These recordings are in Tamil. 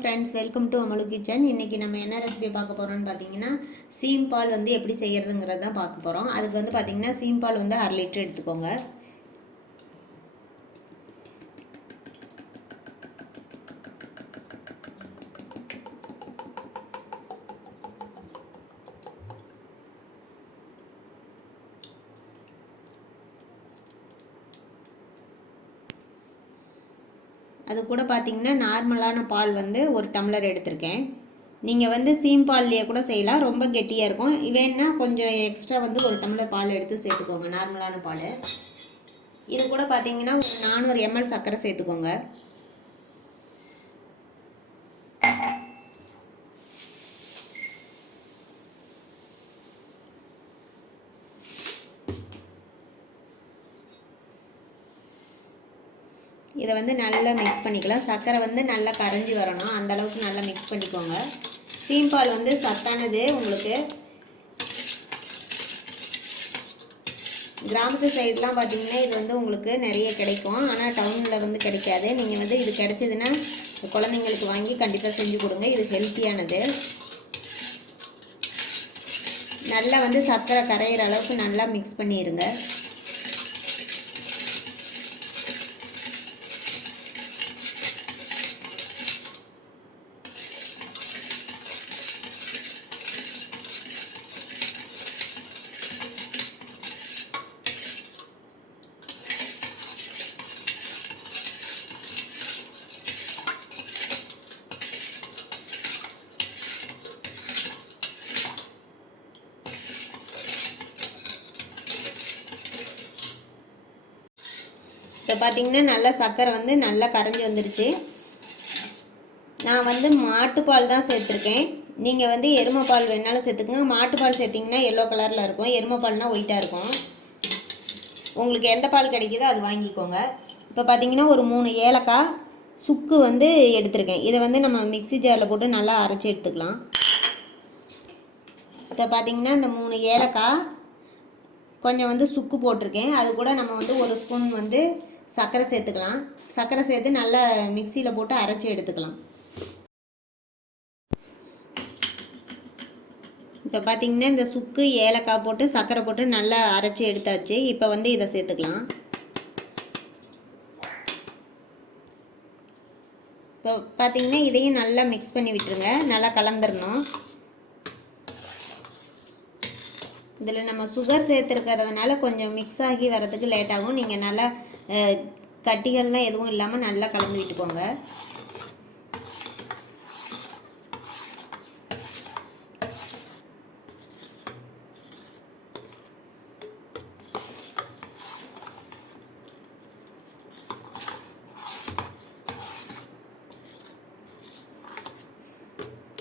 Friends, welcome to Amalu kitchen. இன்றைக்கி நம்ம என்ன ரெசிபி பார்க்க போகிறோம்னு பார்த்தீங்கன்னா, சீம்பால் வந்து எப்படி செய்கிறதுங்கிறது தான் பார்க்க போகிறோம். அதுக்கு வந்து பார்த்திங்கன்னா சீம்பால் வந்து 1/2 லிட்டர் எடுத்துக்கோங்க. அது கூட பார்த்திங்கன்னா நார்மலான பால் வந்து 1 டம்ளர் எடுத்திருக்கேன். நீங்கள் வந்து சீம்பால்லையே கூட செய்யலாம், ரொம்ப கெட்டியாக இருக்கும். வேணுன்னா கொஞ்சம் எக்ஸ்ட்ரா வந்து 1 டம்ளர் பால் எடுத்து சேர்த்துக்கோங்க, நார்மலான பால். இது கூட பார்த்திங்கன்னா ஒரு 400 ml சர்க்கரை சேர்த்துக்கோங்க. இதை வந்து நல்லா மிக்ஸ் பண்ணிக்கலாம். சர்க்கரை வந்து நல்லா கரைஞ்சி வரணும், அந்தளவுக்கு நல்லா மிக்ஸ் பண்ணிக்கோங்க. சீம்பால் வந்து சத்தானது. உங்களுக்கு கிராமத்து சைட்லாம் பார்த்திங்கன்னா இது வந்து உங்களுக்கு நிறைய கிடைக்கும், ஆனால் டவுனில் வந்து கிடைக்காது. நீங்கள் வந்து இது கிடைச்சதுன்னா குழந்தைங்களுக்கு வாங்கி கண்டிப்பாக செஞ்சு கொடுங்க. இது ஹெல்த்தியானது. நல்லா வந்து சர்க்கரை கரையிற அளவுக்கு நல்லா மிக்ஸ் பண்ணிடுங்க. இப்போ பார்த்திங்கன்னா நல்லா சர்க்கரை வந்து நல்லா கரைஞ்சி வந்துடுச்சு. நான் வந்து மாட்டுப்பால் தான் சேர்த்துருக்கேன். நீங்கள் வந்து எருமைப்பால் வேணாலும் சேர்த்துக்கோங்க. மாட்டுப்பால் சேர்த்திங்கன்னா எல்லோ கலரில் இருக்கும், எருமைப்பால்னால் ஒயிட்டாக இருக்கும். உங்களுக்கு எந்த பால் கிடைக்குதோ அது வாங்கிக்கோங்க. இப்போ பார்த்திங்கன்னா ஒரு 3 ஏலக்காய் சுக்கு வந்து எடுத்திருக்கேன். இதை வந்து நம்ம மிக்ஸி ஜாரில் போட்டு நல்லா அரைச்சி எடுத்துக்கலாம். இப்போ பார்த்திங்கன்னா இந்த 3 ஏலக்காய் கொஞ்சம் வந்து சுக்கு போட்டிருக்கேன். அது கூட நம்ம வந்து 1 ஸ்பூன் வந்து சர்க்கரை சேர்த்துக்கலாம். சர்க்கரை சேர்த்து நல்லா மிக்சியில் போட்டு அரைச்சி எடுத்துக்கலாம். இப்போ பார்த்திங்கன்னா இந்த சுக்கு ஏலக்காய் போட்டு சர்க்கரை போட்டு நல்லா அரைச்சி எடுத்தாச்சு. இப்போ வந்து இதை சேர்த்துக்கலாம். இப்போ பார்த்திங்கன்னா இதையும் நல்லா மிக்ஸ் பண்ணி விட்டுருங்க, நல்லா கலந்துடணும். இதில் நம்ம சுகர் சேர்த்துருக்கிறதுனால கொஞ்சம் மிக்ஸ் ஆகி வரதுக்கு லேட் ஆகும். நீங்கள் நல்லா கட்டிகள்லாம் எதுவும் இல்லாமல் நல்லா கலந்து விட்டுக்கோங்க.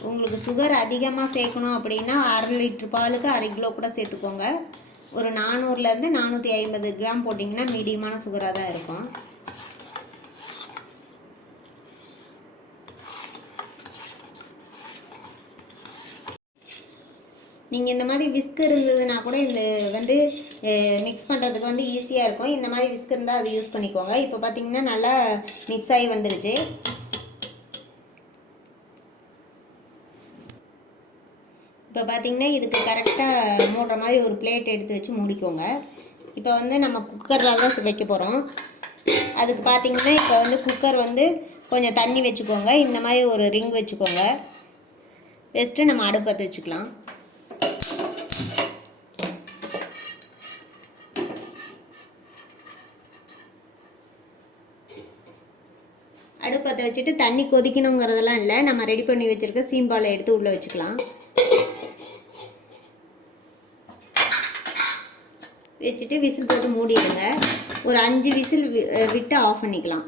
உங்களுக்கு சுகர் அதிகமாக சேர்க்கணும் அப்படின்னா 1/2 லிட்டர் பாலுக்கு 1/2 கிலோ கூட சேர்த்துக்கோங்க. ஒரு 400லேருந்து 450 கிராம் போட்டிங்கன்னா மீடியமான சுகராக தான் இருக்கும். நீங்கள் இந்த மாதிரி விஸ்க் இருந்ததுன்னா கூட இந்த வந்து மிக்ஸ் பண்ணுறதுக்கு வந்து ஈஸியாக இருக்கும். இந்த மாதிரி விஸ்க் இருந்தால் அதை யூஸ் பண்ணிக்கோங்க. இப்போ பார்த்திங்கன்னா நல்லா மிக்ஸ் ஆகி வந்துடுச்சு. இப்போ பார்த்திங்கன்னா இதுக்கு கரெக்டாக மூடுற மாதிரி ஒரு பிளேட் எடுத்து வச்சு மூடிக்கோங்க. இப்போ வந்து நம்ம குக்கரில் தான் வைக்க போகிறோம். அதுக்கு பார்த்திங்கன்னா இப்போ வந்து குக்கர் வந்து கொஞ்சம் தண்ணி வச்சுக்கோங்க. இந்த மாதிரி ஒரு ரிங் வச்சுக்கோங்க. வச்சுட்டு நம்ம அடுப்பு பற்ற வச்சுக்கலாம். அடுப்பு பற்ற வச்சுட்டு தண்ணி கொதிக்கணுங்கிறதெல்லாம் இல்லை, நம்ம ரெடி பண்ணி வச்சுருக்க சீம்பாலை எடுத்து உள்ளே வச்சுக்கலாம். வச்சுட்டு விசில் போட்டு மூடிடுங்க. ஒரு 5 விசில் விட்டு ஆஃப் பண்ணிக்கலாம்.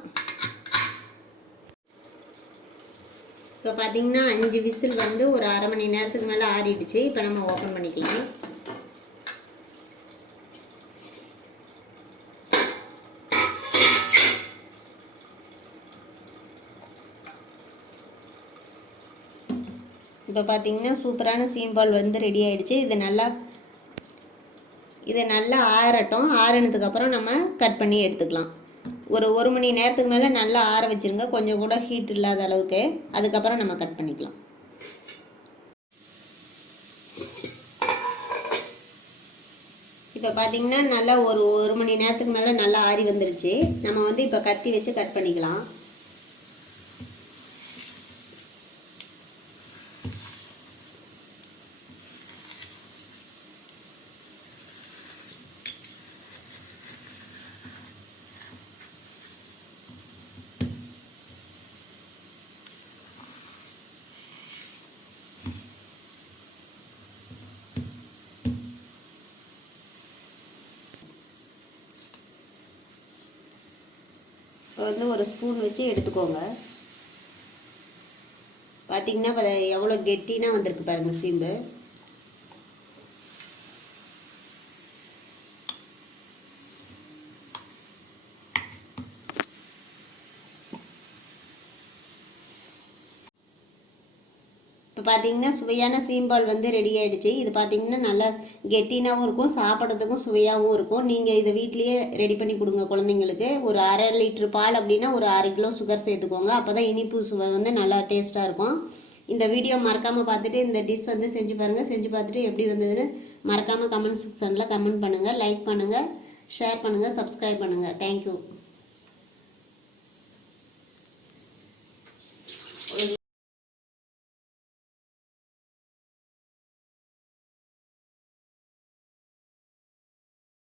இப்போ பார்த்திங்கன்னா 5 விசில் வந்து ஒரு 1/2 மணி நேரத்துக்கு மேலே ஆறிடுச்சு. இப்போ நம்ம ஓப்பன் பண்ணிக்கலாம். இப்போ பார்த்திங்கன்னா சூப்பரான சீம்பால் வந்து ரெடி ஆகிடுச்சு. இது நல்லா ஆறட்டும். ஆறினதுக்கப்புறம் நம்ம கட் பண்ணி எடுத்துக்கலாம். ஒரு மணி நேரத்துக்கு மேலே நல்லா ஆற வச்சுருங்க, கொஞ்சம் கூட ஹீட் இல்லாத அளவுக்கு. அதுக்கப்புறம் நம்ம கட் பண்ணிக்கலாம். இப்போ பார்த்திங்கன்னா நல்லா ஒரு மணி நேரத்துக்கு மேலே நல்லா ஆறி வந்துருச்சு. நம்ம வந்து இப்போ கத்தி வச்சு கட் பண்ணிக்கலாம். இப்போ வந்து ஒரு ஸ்பூன் வச்சு எடுத்துக்கோங்க. பார்த்திங்கன்னா எவ்வளோ கெட்டினா வந்திருக்கு பாருங்கள் சீம்பு. இப்போ பார்த்திங்கன்னா சுவையான சீம்பால் வந்து ரெடி ஆகிடுச்சு. இது பார்த்திங்கன்னா நல்லா கெட்டினாகவும் இருக்கும், சாப்பிட்றதுக்கும் சுவையாகவும் இருக்கும். நீங்கள் இதை வீட்லேயே ரெடி பண்ணி கொடுங்க குழந்தைங்களுக்கு. ஒரு 1/2 லிட்டர் பால் அப்படின்னா ஒரு 1/2 கிலோ சுகர் சேர்த்துக்கோங்க. அப்போ தான் இனிப்பு சுவை வந்து நல்லா டேஸ்ட்டாக இருக்கும். இந்த வீடியோ மறக்காமல் பார்த்துட்டு இந்த டிஷ் வந்து செஞ்சு பாருங்கள். செஞ்சு பார்த்துட்டு எப்படி வந்ததுன்னு மறக்காமல் கமெண்ட் செக்ஷனில் கமெண்ட் பண்ணுங்கள், லைக் பண்ணுங்கள், ஷேர் பண்ணுங்கள், சப்ஸ்கிரைப் பண்ணுங்கள். தேங்க்யூ.